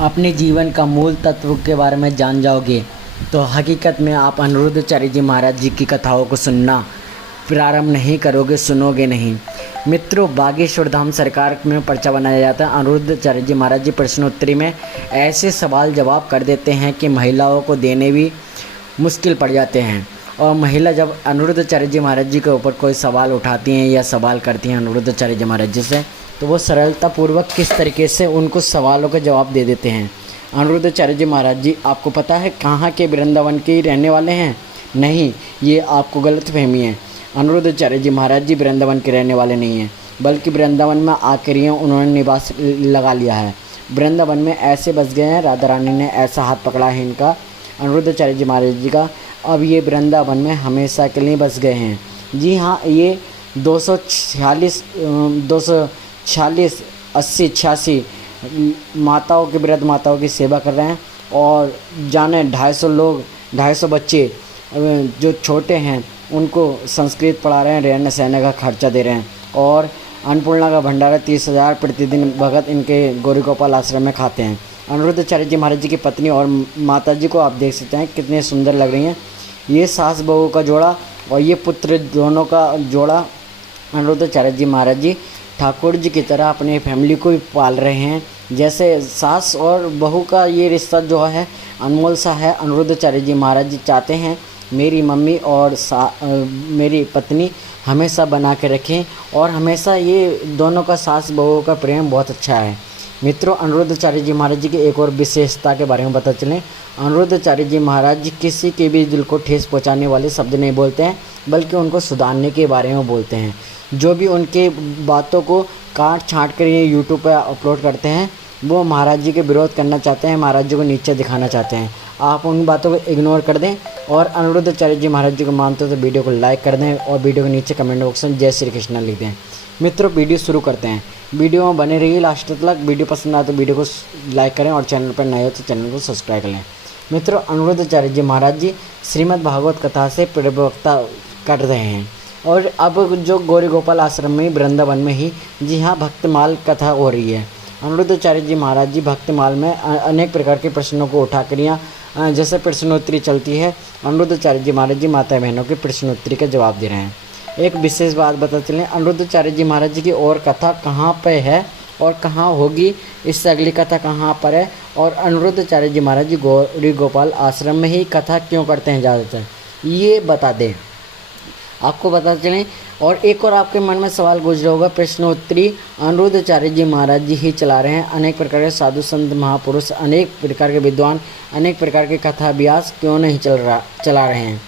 अपने जीवन का मूल तत्व के बारे में जान जाओगे तो हकीकत में आप अनिरुद्धाचार्य जी महाराज जी की कथाओं को सुनना प्रारंभ नहीं करोगे, सुनोगे नहीं। मित्रों, बागेश्वर धाम सरकार में पर्चा बनाया जाता है। अनिरुद्धाचार्य जी महाराज जी प्रश्नोत्तरी में ऐसे सवाल जवाब कर देते हैं कि महिलाओं को देने भी मुश्किल पड़ जाते हैं। और महिला जब अनिरुद्धाचार्य जी महाराज जी के ऊपर कोई सवाल उठाती हैं या सवाल करती हैं अनिरुद्धाचार्य जी महाराज जी से, तो वो सरलतापूर्वक किस तरीके से उनको सवालों के जवाब दे देते हैं। अनिरुद्धाचार्य जी महाराज जी आपको पता है कहाँ के वृंदावन के ही रहने वाले हैं? नहीं, ये आपको गलतफहमी है। अनिरुद्धाचार्य जी महाराज जी वृंदावन के रहने वाले नहीं हैं, बल्कि वृंदावन में आकर ही उन्होंने निवास लगा लिया है। वृंदावन में ऐसे बस गए हैं, राधा रानी ने ऐसा हाथ पकड़ा है इनका, अनिरुद्धाचार्य जी महाराज जी का, अब ये वृंदावन में हमेशा के लिए बस गए हैं। जी हाँ, ये 246 80 86 माताओं की, वृद्ध माताओं की सेवा कर रहे हैं। और जाने 250 लोग, 250 बच्चे जो छोटे हैं उनको संस्कृत पढ़ा रहे हैं, रहने सहने का खर्चा दे रहे हैं। और अन्नपूर्णा का भंडारा 30,000 प्रतिदिन भगत इनके गौरी गोपाल आश्रम में खाते हैं। अनिरुद्धाचार्य जी महाराज जी की पत्नी और माता जी को आप देख सकते हैं कितने सुंदर लग रही हैं। ये सास बहू का जोड़ा और ये पुत्र दोनों का जोड़ा अनिरुद्धाचार्य जी महाराज जी ठाकुर जी की तरह अपने फैमिली को भी पाल रहे हैं। जैसे सास और बहू का ये रिश्ता जो है अनमोल सा है। अनिरुद्धाचार्य जी महाराज जी चाहते हैं मेरी मम्मी और मेरी पत्नी हमेशा बना के रखें, और हमेशा ये दोनों का सास बहू का प्रेम बहुत अच्छा है। मित्रों, अनिरुद्धाचार्य जी महाराज जी की एक और विशेषता के बारे में पता चलें। अनिरुद्धाचार्य जी महाराज जी किसी के भी दिल को ठेस पहुंचाने वाले शब्द नहीं बोलते हैं, बल्कि उनको सुधारने के बारे में बोलते हैं। जो भी उनके बातों को काट छाँट कर ये यूट्यूब पर अपलोड करते हैं, वो महाराज जी के विरोध करना चाहते हैं, महाराज जी को नीचे दिखाना चाहते हैं। आप उन बातों को इग्नोर कर दें और अनिरुद्धाचार्य जी महाराज जी को मानते हो तो वीडियो को लाइक कर दें और वीडियो के नीचे कमेंट बॉक्स में जय श्री कृष्ण लिख दें। मित्रों, वीडियो शुरू करते हैं। वीडियो में बने रहिए लास्ट तक। वीडियो पसंद आए तो वीडियो को लाइक करें और चैनल पर नए हो तो चैनल को सब्सक्राइब कर लें। मित्रों, अनिरुद्धाचार्य जी महाराज जी श्रीमद् भागवत कथा से प्रवक्ता कर रहे हैं। और अब जो गौरी गोपाल आश्रम में वृंदावन में ही, जी हाँ, भक्तमाल कथा हो रही है। अनिरुद्धाचार्य जी महाराज जी भक्तमाल में अनेक प्रकार के प्रश्नों को उठाकर यहाँ जैसे प्रश्नोत्तरी चलती है, अनिरुद्धाचार्य जी महाराज जी माता बहनों की प्रश्नोत्तरी का जवाब दे रहे हैं। एक विशेष बात बता चलें, अनिरुद्धाचार्य जी महाराज जी की और कथा कहाँ पे है और कहाँ होगी, इससे अगली कथा कहाँ पर है, और अनिरुद्धाचार्य जी महाराज जी गौरी गोपाल आश्रम में ही कथा क्यों करते हैं ज़्यादातर, ये बता दें, आपको बता चलें। और एक और आपके मन में सवाल गुजरा होगा, प्रश्नोत्तरी अनिरुद्धाचार्य जी महाराज जी ही चला रहे हैं। अनेक प्रकार के साधु संत महापुरुष, अनेक प्रकार के विद्वान, अनेक प्रकार के कथा व्यास क्यों नहीं चला रहे हैं?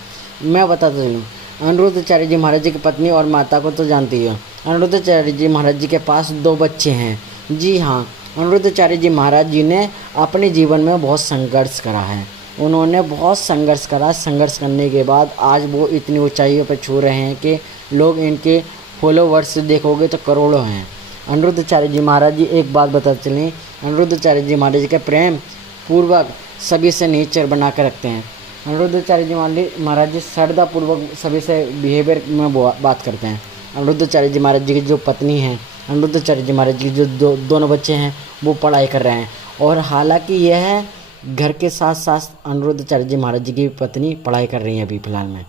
मैं बताता चलूँ। अनिरुद्धाचार्य जी महाराज जी की पत्नी और माता को तो जानती हो। अनिरुद्धाचार्य जी महाराज जी के पास 2 बच्चे हैं। जी हाँ, अनिरुद्धाचार्य जी महाराज जी ने अपने जीवन में बहुत संघर्ष करा है। उन्होंने बहुत संघर्ष करा। संघर्ष करने के बाद आज वो इतनी ऊंचाइयों पर छू रहे हैं कि लोग इनके फॉलोवर्स देखोगे तो करोड़ों हैं। अनिरुद्धाचार्य जी महाराज जी एक बात बता चलें, अनिरुद्धाचार्य जी महाराज जी का प्रेम पूर्वक सभी से नेचर बना कर रखते हैं। अनिरुद्धाचार्य जी महाराज जी श्रद्धापूर्वक सभी से बिहेवियर में बात करते हैं। अनिरुद्धाचार्य जी महाराज जी की जो पत्नी हैं, अनिरुद्धाचार्य जी महाराज जी की जो दोनों बच्चे हैं, वो पढ़ाई कर रहे हैं। और हालांकि यह घर के साथ साथ अनिरुद्धाचार्य जी महाराज जी की पत्नी पढ़ाई कर रही हैं अभी फिलहाल में।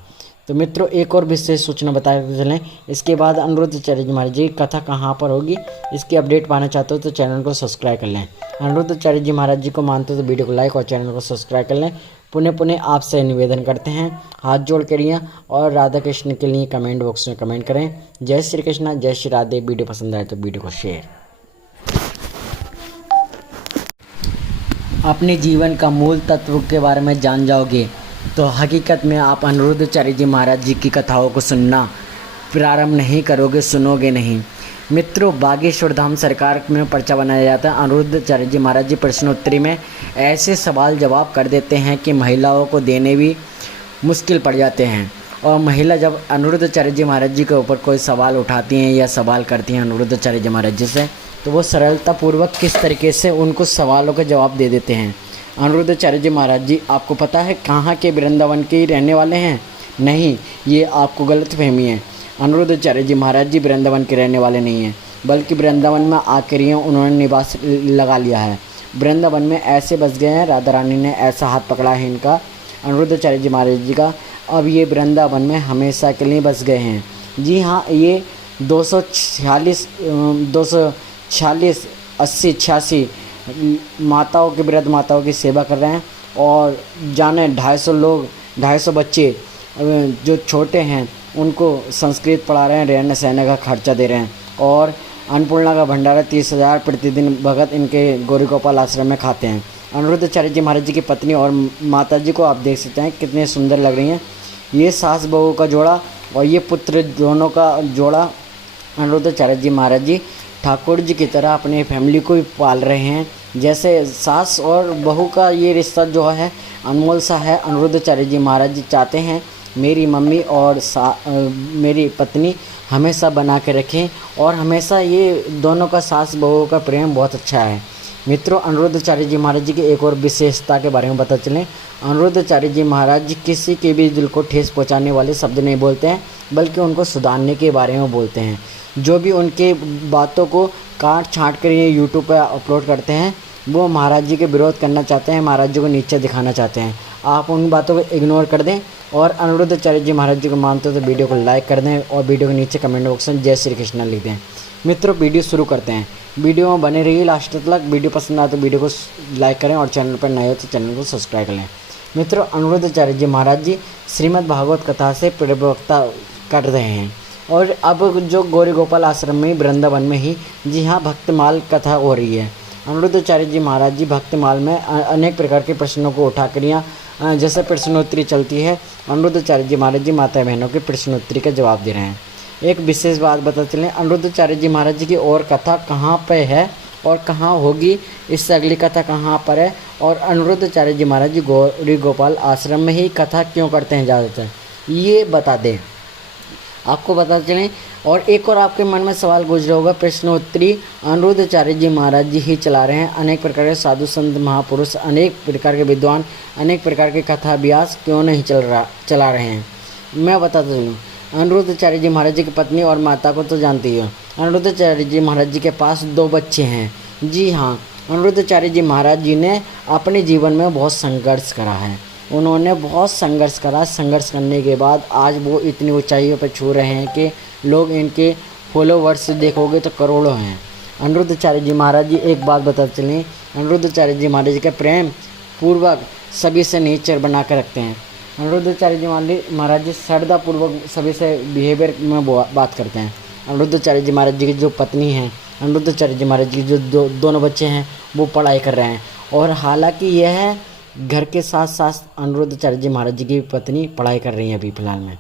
तो मित्रों, एक और विशेष सूचना बताते चलें, इसके बाद अनिरुद्धाचार्य जी महाराज जी की कथा कहाँ पर होगी, इसकी अपडेट पाना चाहते हो तो चैनल को सब्सक्राइब कर लें। अनिरुद्धाचार्य जी महाराज जी को मानते हो तो वीडियो को लाइक और चैनल को सब्सक्राइब कर लें। पुनः पुनः आपसे निवेदन करते हैं, हाथ जोड़ कर रहिए और राधा कृष्ण के लिए कमेंट बॉक्स में कमेंट करें। जय श्री कृष्ण, जय श्री राधे। वीडियो पसंद आए तो वीडियो को शेयर। अपने जीवन का मूल तत्व के बारे में जान जाओगे तो हकीकत में आप अनिरुद्धाचार्य जी महाराज जी की कथाओं को सुनना प्रारंभ नहीं करोगे, सुनोगे नहीं। मित्रों, बागेश्वर धाम सरकार में पर्चा बनाया जाता है। अनिरुद्धाचार्य जी महाराज जी प्रश्नोत्तरी में ऐसे सवाल जवाब कर देते हैं कि महिलाओं को देने भी मुश्किल पड़ जाते हैं। और महिला जब अनिरुद्धाचार्य जी महाराज जी के ऊपर कोई सवाल उठाती हैं या सवाल करती हैं अनिरुद्धाचार्य जी महाराज जी से, तो वो सरलतापूर्वक किस तरीके से उनको सवालों का जवाब दे देते हैं। अनिरुद्धाचार्य जी महाराज जी आपको पता है कहाँ के वृंदावन के ही रहने वाले हैं? नहीं, ये आपको गलतफहमी है। अनिरुद्धाचार्य जी महाराज जी वृंदावन के रहने वाले नहीं हैं, बल्कि वृंदावन में आकर ही उन्होंने निवास लगा लिया है। वृंदावन में ऐसे बस गए हैं, राधा रानी ने ऐसा हाथ पकड़ा है इनका, अनिरुद्धाचार्य जी महाराज जी का, अब ये वृंदावन में हमेशा के लिए बस गए हैं। जी हाँ, ये 246 80 86 माताओं की, वृद्ध माताओं की सेवा कर रहे हैं। और जाने 250 लोग, 250 बच्चे जो छोटे हैं उनको संस्कृत पढ़ा रहे हैं, रहने सहने का खर्चा दे रहे हैं। और अन्नपूर्णा का भंडारा 30,000 प्रतिदिन भगत इनके गौरी गोपाल आश्रम में खाते हैं। अनिरुद्धाचार्य जी महाराज जी की पत्नी और माता जी को आप देख सकते हैं कितने सुंदर लग रही हैं। ये सास बहू का जोड़ा और ये पुत्र दोनों का जोड़ा अनिरुद्धाचार्य जी महाराज जी ठाकुर जी की तरह अपने फैमिली को भी पाल रहे हैं। जैसे सास और बहू का ये रिश्ता जो है अनमोल सा है। अनिरुद्धाचार्य जी महाराज जी चाहते हैं मेरी मम्मी और मेरी पत्नी हमेशा बना के रखें, और हमेशा ये दोनों का सास बहू का प्रेम बहुत अच्छा है। मित्रों, अनिरुद्धाचार्य जी महाराज जी की एक और विशेषता के बारे में पता चलें। अनिरुद्धाचार्य जी महाराज जी किसी के भी दिल को ठेस पहुंचाने वाले शब्द नहीं बोलते हैं, बल्कि उनको सुधारने के बारे में बोलते हैं। जो भी उनके बातों को काट छाँट कर ये यूट्यूब पर अपलोड करते हैं, वो महाराज जी के विरोध करना चाहते हैं, महाराज जी को नीचे दिखाना चाहते हैं। आप उन बातों को इग्नोर कर दें और अनिरुद्धाचार्य जी महाराज जी को मानते हो तो वीडियो को लाइक कर दें और वीडियो के नीचे कमेंट बॉक्स में जय श्री कृष्ण लिख दें। मित्रों, वीडियो शुरू करते हैं। वीडियो में बने रहिए लास्ट तक। वीडियो पसंद आए तो वीडियो को लाइक करें और चैनल पर नए हो तो चैनल को सब्सक्राइब कर लें। मित्रों, अनिरुद्धाचार्य जी महाराज जी श्रीमद् भागवत कथा से प्रवक्ता कर रहे हैं। और अब जो गौरी गोपाल आश्रम में वृंदावन में ही, जी हाँ, भक्तमाल कथा हो रही है। अनिरुद्धाचार्य जी महाराज जी भक्तमाल में अनेक प्रकार के प्रश्नों को उठा कर यहाँ जैसे प्रश्नोत्तरी चलती है, अनिरुद्धाचार्य जी महाराज जी माता बहनों के प्रश्नोत्तरी का जवाब दे रहे हैं। एक विशेष बात बता चलें, अनिरुद्धाचार्य जी महाराज जी की और कथा कहाँ पे है और कहाँ होगी, इससे अगली कथा कहाँ पर है, और अनिरुद्धाचार्य जी महाराज जी गौरी गोपाल आश्रम में ही कथा क्यों करते हैं ज़्यादातर, ये बता दें, आपको बता चलें। और एक और आपके मन में सवाल गुजरा होगा, प्रश्नोत्तरी अनिरुद्धाचार्य जी महाराज जी ही चला रहे हैं। अनेक प्रकार के साधु संत महापुरुष, अनेक प्रकार के विद्वान, अनेक प्रकार के कथा अभ्यास क्यों नहीं चला रहे हैं। मैं बताता चलूँ, अनिरुद्धाचार्य जी महाराज जी की पत्नी और माता को तो जानती हो। अनिरुद्धाचार्य जी महाराज जी के पास 2 बच्चे हैं। जी हाँ, अनिरुद्धाचार्य जी महाराज जी ने अपने जीवन में बहुत संघर्ष करा है। उन्होंने बहुत संघर्ष करा। संघर्ष करने के बाद आज वो इतनी ऊंचाइयों पर छू रहे हैं कि लोग इनके फॉलोवर्स देखोगे तो करोड़ों हैं। अनिरुद्धाचार्य जी महाराज जी, एक बात बता चलें, अनिरुद्धाचार्य जी महाराज जी का प्रेम पूर्वक सभी से नेचर बना कर रखते हैं। अनिरुद्धाचार्य जी महाराज जी श्रद्धापूर्वक सभी से बिहेवियर में बात करते हैं। अनिरुद्धाचार्य जी महाराज जी की जो पत्नी हैं, अनिरुद्धाचार्य जी महाराज जी की जो दोनों बच्चे हैं, वो पढ़ाई कर रहे हैं। और हालांकि यह घर के साथ साथ अनिरुद्धाचार्य जी महाराज जी की पत्नी पढ़ाई कर रही हैं अभी फिलहाल में।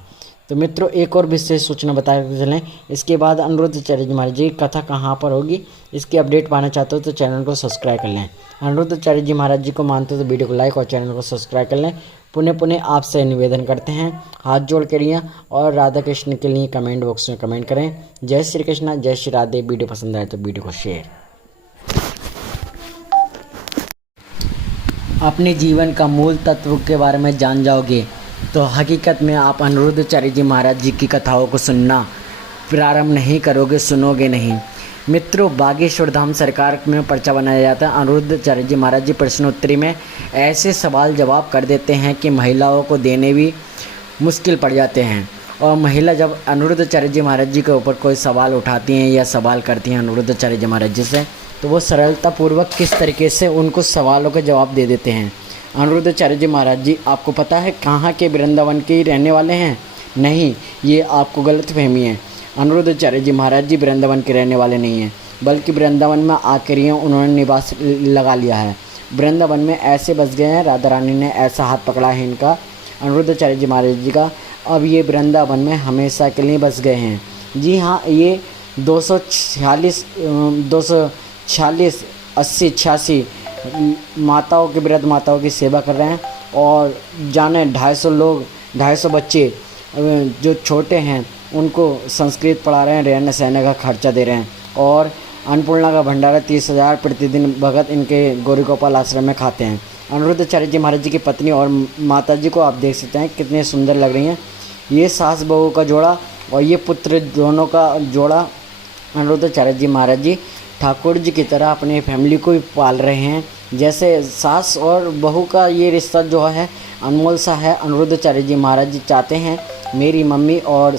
तो मित्रों, एक और विशेष सूचना बताते चलें, इसके बाद अनिरुद्धाचार्य जी महाराज जी की कथा कहाँ पर होगी, इसकी अपडेट पाना चाहते हो तो चैनल को सब्सक्राइब कर लें। अनिरुद्धाचार्य जी महाराज जी को मानते हो तो वीडियो को लाइक और चैनल को सब्सक्राइब कर लें। पुनः पुनः आपसे निवेदन करते हैं, हाथ जोड़ के लिए, और राधा कृष्ण के लिए कमेंट बॉक्स में कमेंट करें। जय श्री कृष्ण, जय श्री राधे। वीडियो पसंद आए तो वीडियो को शेयर। अपने जीवन का मूल तत्व के बारे में जान जाओगे तो हकीकत में आप अनिरुद्धाचार्य जी महाराज जी की कथाओं को सुनना प्रारंभ नहीं करोगे, सुनोगे नहीं। मित्रों, बागेश्वर धाम सरकार में पर्चा बनाया जाता है। अनिरुद्धाचार्य जी महाराज जी प्रश्नोत्तरी में ऐसे सवाल जवाब कर देते हैं कि महिलाओं को देने भी मुश्किल पड़ जाते हैं। और महिला जब अनिरुद्धाचार्य जी महाराज जी के ऊपर कोई सवाल उठाती हैं या सवाल करती हैं अनिरुद्धाचार्य जी महाराज जी से, तो वो सरलतापूर्वक किस तरीके से उनको सवालों के जवाब दे देते हैं। अनिरुद्धाचार्य जी महाराज जी आपको पता है कहाँ के, वृंदावन के ही रहने वाले हैं? नहीं, ये आपको गलतफहमी है। अनिरुद्धाचार्य जी महाराज जी वृंदावन के रहने वाले नहीं हैं, बल्कि वृंदावन में आकर ही उन्होंने निवास लगा लिया है। वृंदावन में ऐसे बस गए हैं, राधा रानी ने ऐसा हाथ पकड़ा है इनका, अनिरुद्धाचार्य जी महाराज जी का, अब ये वृंदावन में हमेशा के लिए बस गए हैं। जी हाँ, ये 246 80 86 माताओं की, वृद्ध माताओं की सेवा कर रहे हैं। और जाने 250 लोग, 250 बच्चे जो छोटे हैं उनको संस्कृत पढ़ा रहे हैं, रहने सहने का खर्चा दे रहे हैं। और अन्नपूर्णा का भंडारा 30,000 प्रतिदिन भगत इनके गौरी गोपाल आश्रम में खाते हैं। अनिरुद्धाचार्य जी महाराज जी की पत्नी और माता जी को आप देख सकते हैं कितने सुंदर लग रही हैं। ये सास बहू का जोड़ा और ये पुत्र दोनों का जोड़ा अनिरुद्धाचार्य जी महाराज जी ठाकुर जी की तरह अपने फैमिली को भी पाल रहे हैं। जैसे सास और बहू का ये रिश्ता जो है अनमोल सा है। अनिरुद्धाचार्य जी महाराज जी चाहते हैं मेरी मम्मी और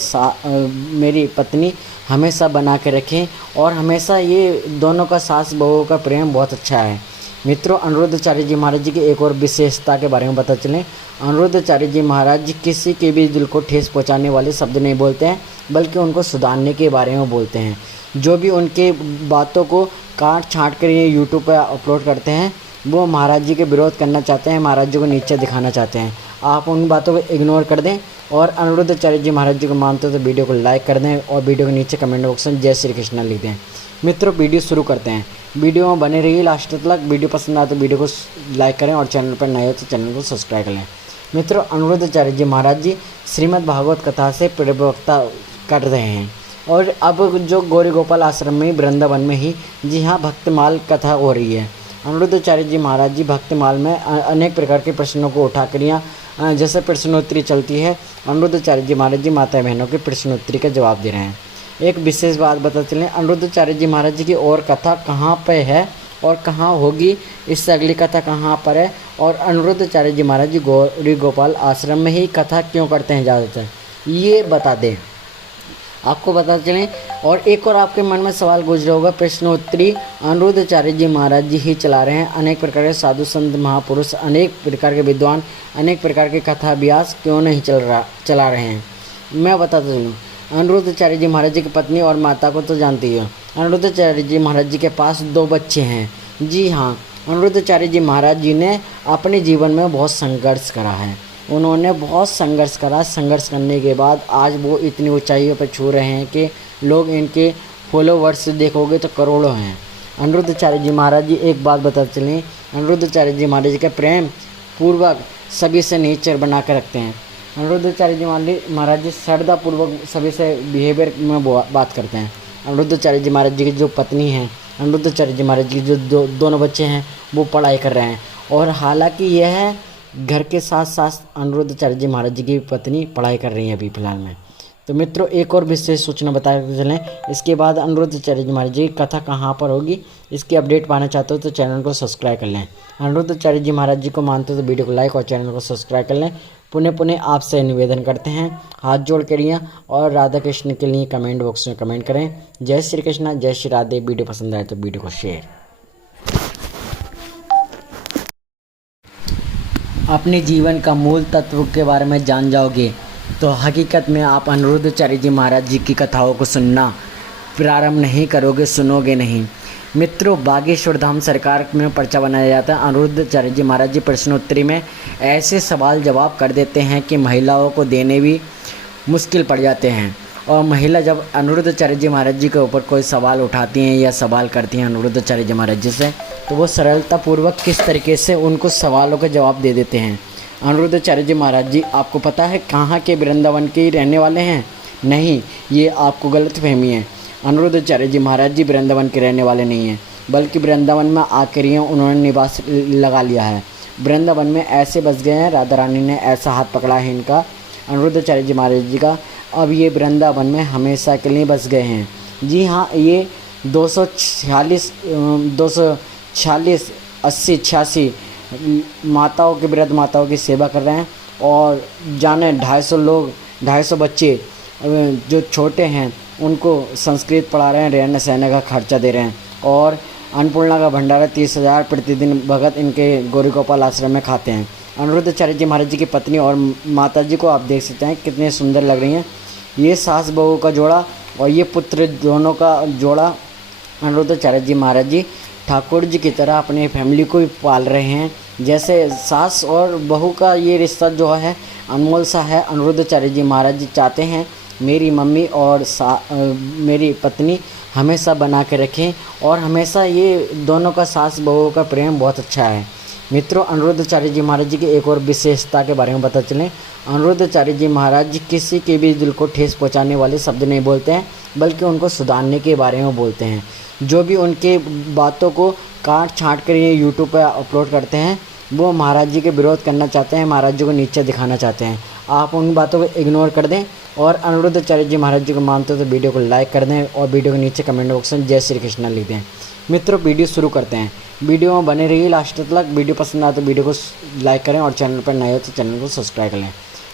मेरी पत्नी हमेशा बना के रखें और हमेशा ये दोनों का सास बहू का प्रेम बहुत अच्छा है। मित्रों, अनिरुद्धाचार्य जी महाराज जी की एक और विशेषता के बारे में पता चलें। अनिरुद्धाचार्य जी महाराज जी किसी के भी दिल को ठेस पहुंचाने वाले शब्द नहीं बोलते हैं, बल्कि उनको सुधारने के बारे में बोलते हैं। जो भी उनके बातों को काट छाँट कर ये यूट्यूब पर अपलोड करते हैं, वो महाराज जी के विरोध करना चाहते हैं, महाराज जी को नीचे दिखाना चाहते हैं। आप उन बातों को इग्नोर कर दें और अनिरुद्धाचार्य जी महाराज जी को मानते हो तो वीडियो को लाइक कर दें और वीडियो के नीचे कमेंट बॉक्स में जय श्री कृष्णा लिख दें। मित्रों, वीडियो शुरू करते हैं। वीडियो में बने रहिए लास्ट तक। वीडियो पसंद आए तो वीडियो को लाइक करें और चैनल पर नए हो तो चैनल को सब्सक्राइब कर लें। मित्रों, अनिरुद्धाचार्य जी महाराज जी श्रीमद् भागवत कथा से प्रवक्ता कर रहे हैं और अब जो गौरी गोपाल आश्रम में वृंदावन में ही, जी हाँ, भक्तमाल कथा हो रही है। अनिरुद्धाचार्य जी महाराज जी भक्तमाल में अनेक प्रकार के प्रश्नों को उठाकर यहाँ जैसे प्रश्नोत्तरी चलती है, अनिरुद्धाचार्य जी महाराज जी माता बहनों के प्रश्नोत्तरी का जवाब दे रहे हैं। एक विशेष बात बता चलें, अनिरुद्धाचार्य जी महाराज जी की और कथा कहाँ पे है और कहाँ होगी, इससे अगली कथा कहाँ पर है, और अनिरुद्धाचार्य जी महाराज जी गौरी गोपाल आश्रम में ही कथा क्यों करते हैं ज़्यादातर, ये बता दें, आपको बता चलें। और एक और आपके मन में सवाल गुजरा होगा, प्रश्नोत्तरी अनिरुद्धाचार्य जी महाराज जी ही चला रहे हैं। अनेक प्रकार के साधु संत महापुरुष, अनेक प्रकार के विद्वान, अनेक प्रकार के कथा व्यास क्यों नहीं चला रहे हैं। मैं बताता चलूँ, अनिरुद्धाचार्य जी महाराज जी की पत्नी और माता को तो जानती हो। अनिरुद्धाचार्य जी महाराज जी के पास 2 बच्चे हैं। जी हाँ, अनिरुद्धाचार्य जी महाराज जी ने अपने जीवन में बहुत संघर्ष करा है। उन्होंने बहुत संघर्ष करा। संघर्ष करने के बाद आज वो इतनी ऊंचाइयों पर छू रहे हैं कि लोग इनके फॉलोवर्स देखोगे तो करोड़ों हैं। अनिरुद्धाचार्य जी महाराज जी एक बात बता चलें, अनिरुद्धाचार्य जी महाराज जी का प्रेम पूर्वक सभी से नेचर बना कर रखते हैं। अनिरुद्धाचार्य जी महाराज जी श्रद्धापूर्वक सभी से बिहेवियर में बात करते हैं। अनिरुद्धाचार्य जी महाराज जी की जो पत्नी हैं, अनिरुद्धाचार्य जी महाराज जी की जो दोनों बच्चे हैं, वो पढ़ाई कर रहे हैं। और हालांकि यह घर के साथ साथ अनिरुद्धाचार्य जी महाराज जी की पत्नी पढ़ाई कर रही है अभी फिलहाल में। तो मित्रों, एक और विशेष सूचना बता चलें, इसके बाद अनिरुद्धाचार्य जी महाराज जी की कथा कहाँ पर होगी, इसकी अपडेट पाना चाहते हो तो चैनल को सब्सक्राइब कर लें। अनिरुद्धाचार्य जी महाराज जी को मानते हो तो वीडियो को लाइक और चैनल को सब्सक्राइब कर लें। पुनः पुनः आपसे निवेदन करते हैं, हाथ जोड़ कर और राधा कृष्ण के लिए कमेंट बॉक्स में कमेंट करें। जय श्री कृष्ण, जय श्री राधे। वीडियो पसंद आए तो वीडियो को शेयर। अपने जीवन का मूल तत्व के बारे में जान जाओगे तो हकीकत में आप अनिरुद्धाचार्य जी महाराज जी की कथाओं को सुनना प्रारंभ नहीं करोगे, सुनोगे नहीं। मित्रों, बागेश्वर धाम सरकार में पर्चा बनाया जाता है। अनिरुद्धाचार्य जी महाराज जी प्रश्नोत्तरी में ऐसे सवाल जवाब कर देते हैं कि महिलाओं को देने भी मुश्किल पड़ जाते हैं। और महिला जब अनिरुद्धाचार्य जी महाराज जी के ऊपर कोई सवाल उठाती हैं या सवाल करती हैं अनिरुद्धाचार्य जी महाराज जी से, तो वो सरलतापूर्वक किस तरीके से उनको सवालों के जवाब दे देते हैं। अनिरुद्धाचार्य जी महाराज जी आपको पता है कहाँ के वृंदावन के ही रहने वाले हैं? नहीं, ये आपको गलतफहमी है। अनिरुद्धाचार्य जी महाराज जी वृंदावन के रहने वाले नहीं हैं, बल्कि वृंदावन में आकर ही उन्होंने निवास लगा लिया है। वृंदावन में ऐसे बस गए हैं, राधा रानी ने ऐसा हाथ पकड़ा है इनका, अनिरुद्धाचार्य जी महाराज जी का, अब ये वृंदावन में हमेशा के लिए बस गए हैं। जी हाँ, ये 246, 80, 86 माताओं के वृद्ध माताओं की सेवा कर रहे हैं और जाने 250 लोग, 250 बच्चे जो छोटे हैं उनको संस्कृत पढ़ा रहे हैं, रहने सहने का खर्चा दे रहे हैं। और अन्नपूर्णा का भंडारा 30,000 प्रतिदिन भगत इनके गौरी गोपाल आश्रम में खाते हैं। अनिरुद्धाचार्य जी महाराज जी की पत्नी और माता जी को आप देख सकते हैं कितने सुंदर लग रही हैं। ये सास बहू का जोड़ा और ये पुत्र दोनों का जोड़ा। अनिरुद्धाचार्य जी महाराज जी ठाकुर जी की तरह अपने फैमिली को भी पाल रहे हैं। जैसे सास और बहू का ये रिश्ता जो है अनमोल सा है। अनिरुद्धाचार्य जी महाराज जी चाहते हैं मेरी मम्मी और मेरी पत्नी हमेशा बना के रखें और हमेशा ये दोनों का सास बहू का प्रेम बहुत अच्छा है। मित्रों, अनिरुद्धाचार्य जी महाराज जी की एक और विशेषता के बारे में पता चलें। अनिरुद्धाचार्य जी महाराज जी किसी के भी दिल को ठेस पहुंचाने वाले शब्द नहीं बोलते हैं, बल्कि उनको सुधारने के बारे में बोलते हैं। जो भी उनके बातों को काट छाँट कर ये यूट्यूब पर अपलोड करते हैं, वो महाराज जी के विरोध करना चाहते हैं, महाराज जी को नीचे दिखाना चाहते हैं। आप उन बातों को इग्नोर कर दें और अनिरुद्धाचार्य जी महाराज जी को मानते हो तो वीडियो को लाइक कर दें और वीडियो के नीचे कमेंट बॉक्स में जय श्री कृष्णा लिख दें। मित्रों वीडियो शुरू करते हैं। वीडियो में बने रहिए लास्ट तक। वीडियो पसंद आए तो वीडियो को लाइक करें और चैनल पर नए हो तो चैनल को सब्सक्राइब कर लें।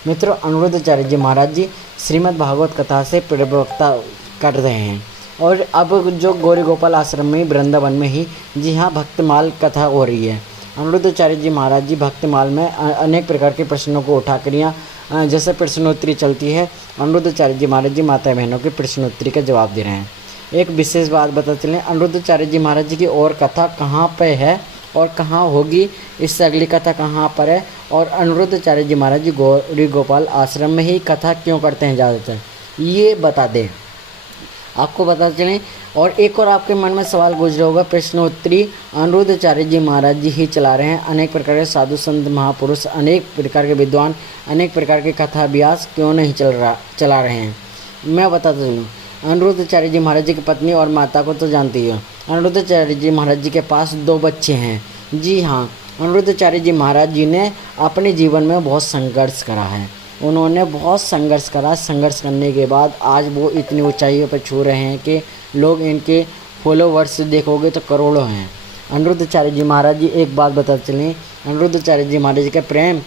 मित्रों, अनिरुद्धाचार्य जी महाराज जी श्रीमद् भागवत कथा से प्रवक्ता कर रहे हैं और अब जो गौरी गोपाल आश्रम में वृंदावन में ही जी हाँ भक्तमाल कथा हो रही है। अनिरुद्धाचार्य जी महाराज जी भक्तमाल में अनेक प्रकार के प्रश्नों को उठाकर यहाँ जैसे प्रश्नोत्तरी चलती है, अनिरुद्धाचार्य जी महाराज जी माता बहनों के प्रश्नोत्तरी का जवाब दे रहे हैं। एक विशेष बात बता चलें, अनिरुद्धाचार्य जी महाराज जी की और कथा कहाँ पे है और कहाँ होगी, इससे अगली कथा कहाँ पर है, और अनिरुद्धाचार्य जी महाराज जी गौरी गोपाल आश्रम में ही कथा क्यों करते हैं ज़्यादातर, ये बता दें, आपको बता चलें। और एक और आपके मन में सवाल गुजरा होगा, प्रश्नोत्तरी अनिरुद्धाचार्य जी महाराज जी ही चला रहे हैं। अनेक प्रकार के साधु संत महापुरुष, अनेक प्रकार के विद्वान, अनेक प्रकार के कथा अभ्यास क्यों नहीं चला रहे हैं। मैं बताता चलूँ, अनिरुद्धाचार्य जी महाराज जी की पत्नी और माता को तो जानती है। अनिरुद्धाचार्य जी महाराज जी के पास 2 बच्चे हैं। जी हाँ, अनिरुद्धाचार्य जी महाराज जी ने अपने जीवन में बहुत संघर्ष करा है। उन्होंने बहुत संघर्ष करा। संघर्ष करने के बाद आज वो इतनी ऊंचाइयों पर छू रहे हैं कि लोग इनके फॉलोवर्स देखोगे तो करोड़ों हैं। अनिरुद्धाचार्य जी महाराज जी एक बात बता चलें, अनिरुद्धाचार्य जी महाराज जी का प्रेम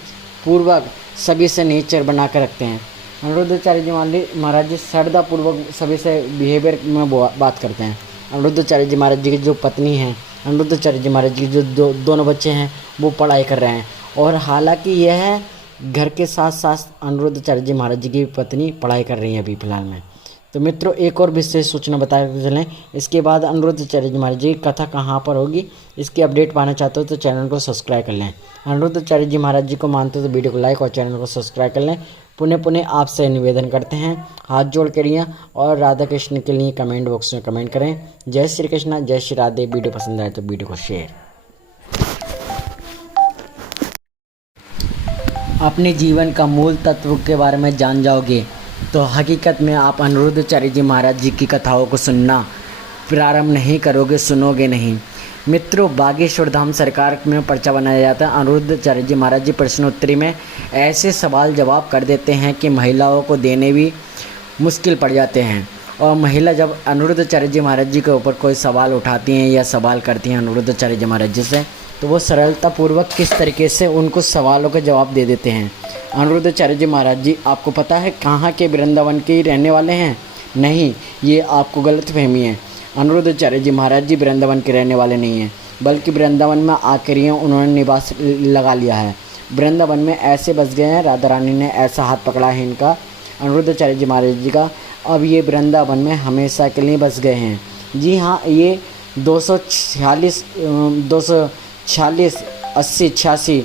पूर्वक सभी से नेचर बना कर रखते हैं। अनिरुद्धाचार्य जी महाराज जी श्रद्धापूर्वक सभी से बिहेवियर में बात करते हैं। अनिरुद्धाचार्य जी महाराज जी की जो पत्नी है, अनिरुद्धाचार्य जी महाराज जी की जो दोनों बच्चे हैं वो पढ़ाई कर रहे हैं। और हालांकि यह घर के साथ साथ अनिरुद्धाचार्य जी महाराज जी की पत्नी पढ़ाई कर रही है अभी फिलहाल में। तो मित्रों, एक और विशेष सूचना बताते चलें, इसके बाद अनिरुद्धाचार्य जी महाराज जी की कथा कहाँ पर होगी, इसकी अपडेट पाना चाहते हो तो चैनल को सब्सक्राइब कर लें। अनिरुद्धाचार्य जी महाराज जी को मानते हो तो वीडियो को लाइक और चैनल को सब्सक्राइब कर लें। पुनः पुनः आपसे निवेदन करते हैं, हाथ जोड़ करिए और राधा कृष्ण के लिए कमेंट बॉक्स में कमेंट करें। जय श्री कृष्ण, जय श्री राधे। वीडियो पसंद आए तो वीडियो को शेयर। अपने जीवन का मूल तत्व के बारे में जान जाओगे तो हकीकत में आप अनिरुद्धाचार्य जी महाराज जी की कथाओं को सुनना प्रारंभ नहीं करोगे, सुनोगे नहीं। मित्रों, बागेश्वर धाम सरकार में पर्चा बनाया जाता है। अनिरुद्धाचार्य जी महाराज जी प्रश्नोत्तरी में ऐसे सवाल जवाब कर देते हैं कि महिलाओं को देने भी मुश्किल पड़ जाते हैं। और महिला जब अनिरुद्धाचार्य जी महाराज जी के ऊपर कोई सवाल उठाती हैं या सवाल करती हैं अनिरुद्धाचार्य जी महाराज जी से, तो वो सरलतापूर्वक किस तरीके से उनको सवालों के जवाब दे देते हैं। अनिरुद्धाचार्य जी महाराज जी आपको पता है कहाँ के, वृंदावन के ही रहने वाले हैं? नहीं, ये आपको गलतफहमी है। अनिरुद्धाचार्य जी महाराज जी वृंदावन के रहने वाले नहीं हैं, बल्कि वृंदावन में आकर ही उन्होंने निवास लगा लिया है। वृंदावन में ऐसे बस गए हैं, राधा रानी ने ऐसा हाथ पकड़ा है इनका, अनिरुद्धाचार्य जी महाराज जी का, अब ये वृंदावन में हमेशा के लिए बस गए हैं। जी हाँ, ये 246 80 86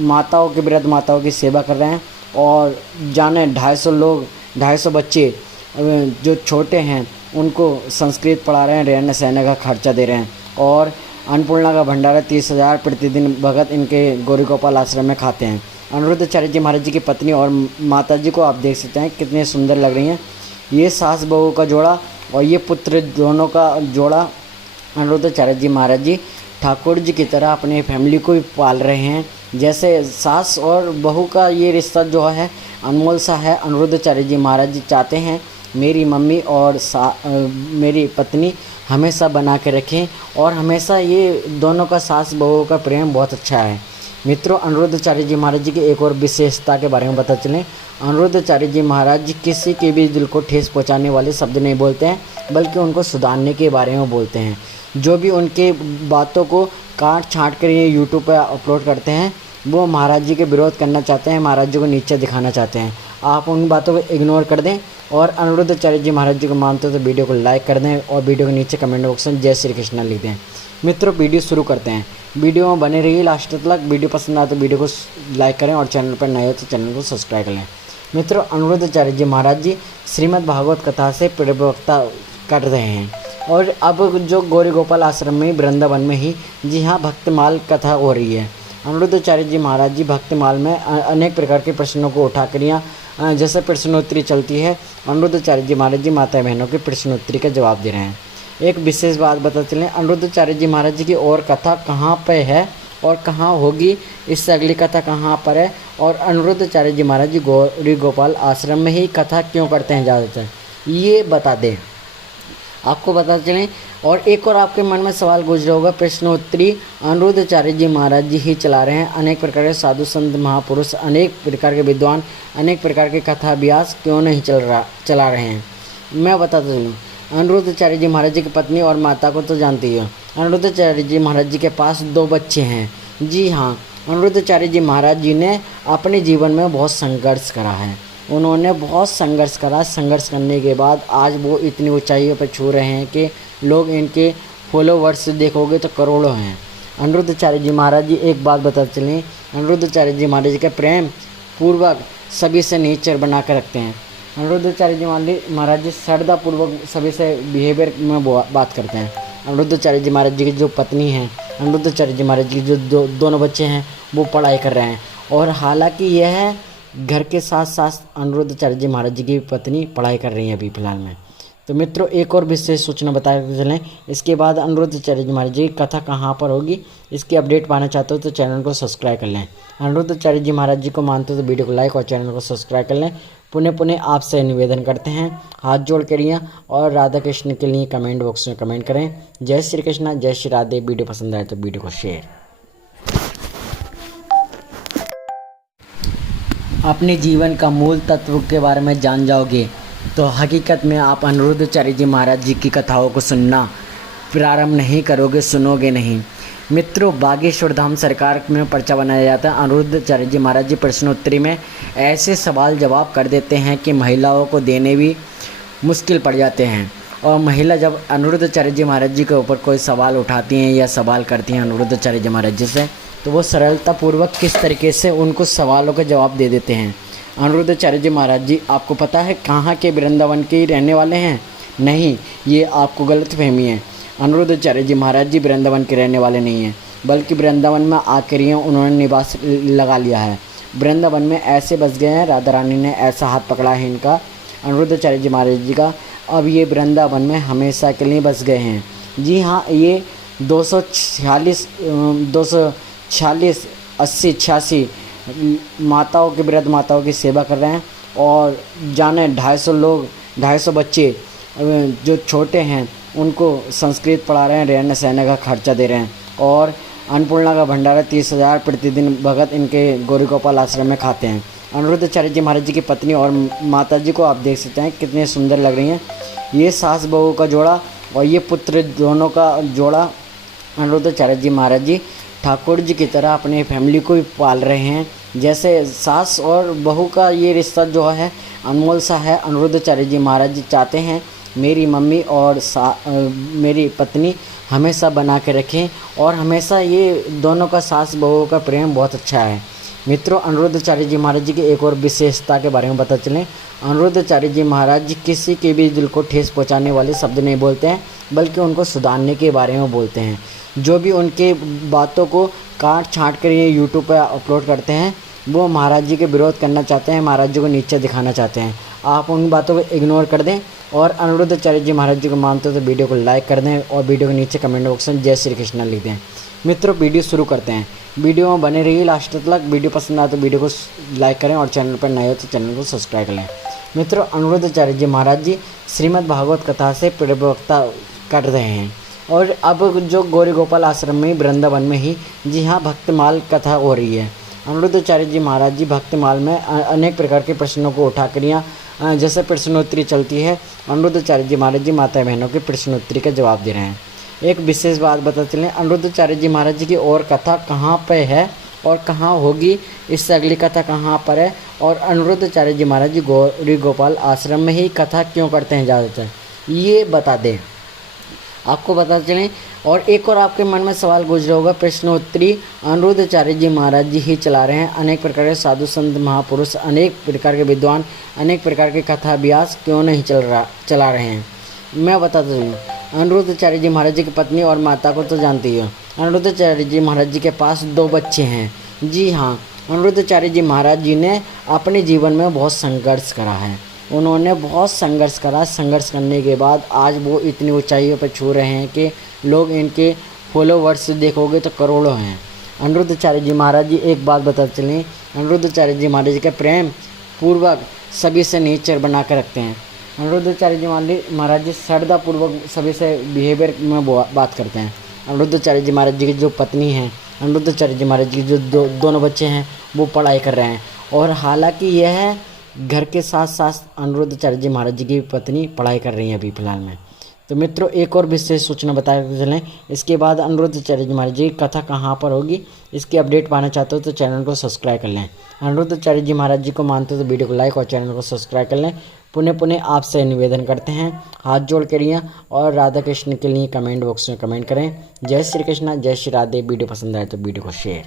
माताओं के वृद्ध माताओं की सेवा कर रहे हैं और जाने 250 लोग, 250 बच्चे जो छोटे हैं उनको संस्कृत पढ़ा रहे हैं, रहने सहने का खर्चा दे रहे हैं। और अन्नपूर्णा का भंडारा 30,000 प्रतिदिन भगत इनके गौरी गोपाल आश्रम में खाते हैं। अनिरुद्धाचार्य जी महाराज जी की पत्नी और माता जी को आप देख सकते हैं कितने सुंदर लग रही हैं। ये सास बहू का जोड़ा और ये पुत्र दोनों का जोड़ा। अनिरुद्धाचार्य जी महाराज जी ठाकुर जी की तरह अपने फैमिली को भी पाल रहे हैं। जैसे सास और बहू का ये रिश्ता जो है अनमोल सा है। अनिरुद्धाचार्य जी महाराज जी चाहते हैं मेरी मम्मी और मेरी पत्नी हमेशा बना के रखें और हमेशा ये दोनों का सास बहू का प्रेम बहुत अच्छा है। मित्रों, अनिरुद्धाचार्य जी महाराज जी की एक और विशेषता के बारे में पता चलें, अनिरुद्धाचार्य जी महाराज जी किसी के भी दिल को ठेस पहुंचाने वाले शब्द नहीं बोलते हैं, बल्कि उनको सुधारने के बारे में बोलते हैं। जो भी उनके बातों को काट छाँट कर ये यूट्यूब पर अपलोड करते हैं, वो महाराज जी के विरोध करना चाहते हैं, महाराज जी को नीचे दिखाना चाहते हैं। आप उन बातों को इग्नोर कर दें और अनिरुद्धाचार्य जी महाराज जी को मानते हो तो वीडियो को लाइक कर दें और वीडियो के नीचे कमेंट बॉक्स में जय श्री कृष्ण लिख दें। मित्रों, वीडियो शुरू करते हैं। वीडियो में बने रहिए लास्ट तक। वीडियो पसंद आए तो वीडियो को लाइक करें और चैनल पर नए हो तो चैनल को सब्सक्राइब कर लें। मित्रों, अनिरुद्धाचार्य जी महाराज जी श्रीमद् भागवत कथा से प्रवक्ता कर रहे हैं और अब जो गौरी गोपाल आश्रम में वृंदावन में ही जी हाँ भक्तमाल कथा हो रही है। अनिरुद्धाचार्य जी महाराज जी भक्तमाल में अनेक प्रकार के प्रश्नों को उठाकर यहाँ जैसे प्रश्नोत्तरी चलती है, अनिरुद्धाचार्य जी महाराज जी माता बहनों के प्रश्नोत्तरी का जवाब दे रहे हैं। एक विशेष बात बता चलें, अनिरुद्धाचार्य जी महाराज जी की और कथा कहाँ पे है और कहाँ होगी, इससे अगली कथा कहाँ पर है, और अनिरुद्धाचार्य जी महाराज जी गौरी गोपाल आश्रम में ही कथा क्यों करते हैं ज़्यादातर, ये बता दें, आपको बता चलें। और एक और आपके मन में सवाल गुजरा होगा, प्रश्नोत्तरी अनिरुद्धाचार्य जी महाराज जी ही चला रहे हैं। अनेक प्रकार के साधु संत महापुरुष, अनेक प्रकार के विद्वान, अनेक प्रकार के कथा अभ्यास क्यों नहीं चला रहे हैं। मैं बताता चलूँ, अनिरुद्धाचार्य जी महाराज जी की पत्नी और माता को तो जानती ही हो। अनिरुद्धाचार्य जी महाराज जी के पास 2 बच्चे हैं। जी हाँ, अनिरुद्धाचार्य जी महाराज जी ने अपने जीवन में बहुत संघर्ष करा है। उन्होंने बहुत संघर्ष करा। संघर्ष करने के बाद आज वो इतनी ऊंचाइयों पर छू रहे हैं कि लोग इनके फॉलोवर्स देखोगे तो करोड़ों हैं। अनिरुद्धाचार्य जी महाराज जी एक बात बता चलें, अनिरुद्धाचार्य जी महाराज जी के प्रेम पूर्वक सभी से नेचर बना कर रखते हैं। अनिरुद्धाचार्य जी महाराज जी श्रद्धापूर्वक सभी से बिहेवियर में बात करते हैं। अनिरुद्धाचार्य जी महाराज जी की जो पत्नी है, अनिरुद्धाचार्य जी महाराज जी की जो दोनों बच्चे हैं वो पढ़ाई कर रहे हैं। और हालांकि यह घर के साथ साथ अनिरुद्धाचार्य जी महाराज जी की पत्नी पढ़ाई कर रही हैं अभी फ़िलहाल में। तो मित्रों, एक और विशेष सूचना बताते चलें, इसके बाद अनिरुद्धाचार्य जी महाराज जी की कथा कहाँ पर होगी, इसकी अपडेट पाना चाहते हो तो चैनल को सब्सक्राइब कर लें। अनिरुद्धाचार्य जी महाराज जी को मानते हो तो वीडियो को लाइक और चैनल को सब्सक्राइब कर लें। पुनः आपसे निवेदन करते हैं, हाथ जोड़ करिए और राधा कृष्ण के लिए कमेंट बॉक्स में कमेंट करें। जय श्री कृष्ण, जय श्री राधे। वीडियो पसंद आए तो वीडियो को शेयर। अपने जीवन का मूल तत्व के बारे में जान जाओगे तो हकीकत में आप अनिरुद्धाचार्य जी महाराज जी की कथाओं को सुनना प्रारंभ नहीं करोगे, सुनोगे नहीं। मित्रों, बागेश्वर धाम सरकार में पर्चा बनाया जाता है। अनिरुद्धाचार्य जी महाराज जी प्रश्नोत्तरी में ऐसे सवाल जवाब कर देते हैं कि महिलाओं को देने भी मुश्किल पड़ जाते हैं। और महिला जब अनिरुद्धाचार्य जी महाराज जी के ऊपर कोई सवाल उठाती हैं या सवाल करती हैं अनिरुद्धाचार्य जी महाराज जी से, तो वो सरलतापूर्वक किस तरीके से उनको सवालों के जवाब दे देते हैं। अनिरुद्धाचार्य जी महाराज जी आपको पता है कहाँ के वृंदावन के ही रहने वाले हैं? नहीं, ये आपको गलतफहमी है। अनिरुद्धाचार्य जी महाराज जी वृंदावन के रहने वाले नहीं हैं, बल्कि वृंदावन में आकर ही उन्होंने निवास लगा लिया है। वृंदावन में ऐसे बस गए हैं, राधा रानी ने ऐसा हाथ पकड़ा है इनका, अनिरुद्धाचार्य जी महाराज जी का, अब ये वृंदावन में हमेशा के लिए बस गए हैं। जी हाँ, ये 246, 80, 86 माताओं की, वृद्ध माताओं की सेवा कर रहे हैं। और जाने 250 लोग, 250 बच्चे जो छोटे हैं उनको संस्कृत पढ़ा रहे हैं, रहने सहने का खर्चा दे रहे हैं। और अन्नपूर्णा का भंडारा 30,000 प्रतिदिन भगत इनके गौरी गोपाल आश्रम में खाते हैं। अनिरुद्धाचार्य जी महाराज जी की पत्नी और माता जी को आप देख सकते हैं कितने सुंदर लग रही हैं। ये सास बहू का जोड़ा और ये पुत्र दोनों का जोड़ा। अनिरुद्धाचार्य जी महाराज जी ठाकुर जी की तरह अपने फैमिली को भी पाल रहे हैं। जैसे सास और बहू का ये रिश्ता जो है अनमोल सा है। अनिरुद्धाचार्य जी महाराज जी चाहते हैं मेरी मम्मी और मेरी पत्नी हमेशा बना के रखें, और हमेशा ये दोनों का सास बहू का प्रेम बहुत अच्छा है। मित्रों, अनिरुद्धाचार्य जी महाराज जी की एक और विशेषता के बारे में पता चलें। अनिरुद्धाचार्य जी महाराज जी किसी के भी दिल को ठेस पहुंचाने वाले शब्द नहीं बोलते हैं, बल्कि उनको सुधारने के बारे में बोलते हैं। जो भी उनके बातों को काट छाँट कर ये यूट्यूब पर अपलोड करते हैं, वो महाराज जी के विरोध करना चाहते हैं, महाराज जी को नीचे दिखाना चाहते हैं। आप उन बातों को इग्नोर कर दें और अनिरुद्धाचार्य जी महाराज जी को मानते हो तो वीडियो को लाइक कर दें और वीडियो के नीचे कमेंट बॉक्स में जय श्री कृष्ण लिख दें। मित्रों, वीडियो शुरू करते हैं। वीडियो में बने रहिए लास्ट तक। वीडियो पसंद आए तो वीडियो को लाइक करें और चैनल पर नए हो तो चैनल को सब्सक्राइब कर लें। मित्रों, अनिरुद्धाचार्य जी महाराज जी श्रीमद् भागवत कथा से प्रवक्ता कर रहे हैं। और अब जो गौरी गोपाल आश्रम में वृंदावन में ही, जी हाँ, भक्तमाल कथा हो रही है। अनिरुद्धाचार्य जी महाराज जी भक्तमाल में अनेक प्रकार के प्रश्नों को उठाकर यहाँ जैसे प्रश्नोत्तरी चलती है, अनिरुद्धाचार्य जी महाराज जी माता बहनों के प्रश्नोत्तरी का जवाब दे रहे हैं। एक विशेष बात बता चलें, अनिरुद्धाचार्य जी महाराज जी की और कथा कहाँ पे है और कहाँ होगी, इससे अगली कथा कहाँ पर है, और अनिरुद्धाचार्य जी महाराज जी गौरी गोपाल आश्रम में ही कथा क्यों करते हैं ज़्यादातर, ये बता दें, आपको बता चलें। और एक और आपके मन में सवाल गुजरा होगा, प्रश्नोत्तरी अनिरुद्धाचार्य जी महाराज जी ही चला रहे हैं। अनेक प्रकार के साधु संत महापुरुष, अनेक प्रकार के विद्वान, अनेक प्रकार के कथा अभ्यास क्यों नहीं चला रहे हैं। मैं बताता चलूँ, अनिरुद्धाचार्य जी महाराज जी की पत्नी और माता को तो जानती ही हो। अनिरुद्धाचार्य जी महाराज जी के पास 2 बच्चे हैं। जी हाँ, अनिरुद्धाचार्य जी महाराज जी ने अपने जीवन में बहुत संघर्ष करा है। उन्होंने बहुत संघर्ष करा। संघर्ष करने के बाद आज वो इतनी ऊंचाइयों पर छू रहे हैं कि लोग इनके फॉलोवर्स देखोगे तो करोड़ों हैं। अनिरुद्धाचार्य जी महाराज जी एक बात बता चलें, अनिरुद्धाचार्य जी महाराज जी का प्रेम पूर्वक सभी से नेचर बना कर रखते हैं। अनिरुद्धाचार्य जी महाराज जी श्रद्धापूर्वक सभी से बिहेवियर में बात करते हैं। अनिरुद्धाचार्य जी महाराज जी की जो पत्नी हैं, अनिरुद्धाचार्य जी महाराज जी के जो दोनों बच्चे हैं वो पढ़ाई कर रहे हैं। और हालांकि यह घर के साथ साथ अनिरुद्धाचार्य जी महाराज जी की पत्नी पढ़ाई कर रही हैं अभी फिलहाल में। तो मित्रों, एक और विशेष सूचना बताते चलें, इसके बाद अनिरुद्धाचार्य जी महाराज जी की कथा कहाँ पर होगी, इसकी अपडेट पाना चाहते हो तो चैनल को सब्सक्राइब कर लें। अनिरुद्धाचार्य जी महाराज जी को मानते हो तो वीडियो को लाइक और चैनल को सब्सक्राइब कर लें। पुनः पुनः आपसे निवेदन करते हैं, हाथ जोड़ के लिए, और राधा कृष्ण के लिए कमेंट बॉक्स में कमेंट करें। जय श्री कृष्ण, जय श्री राधे। वीडियो पसंद आए तो वीडियो को शेयर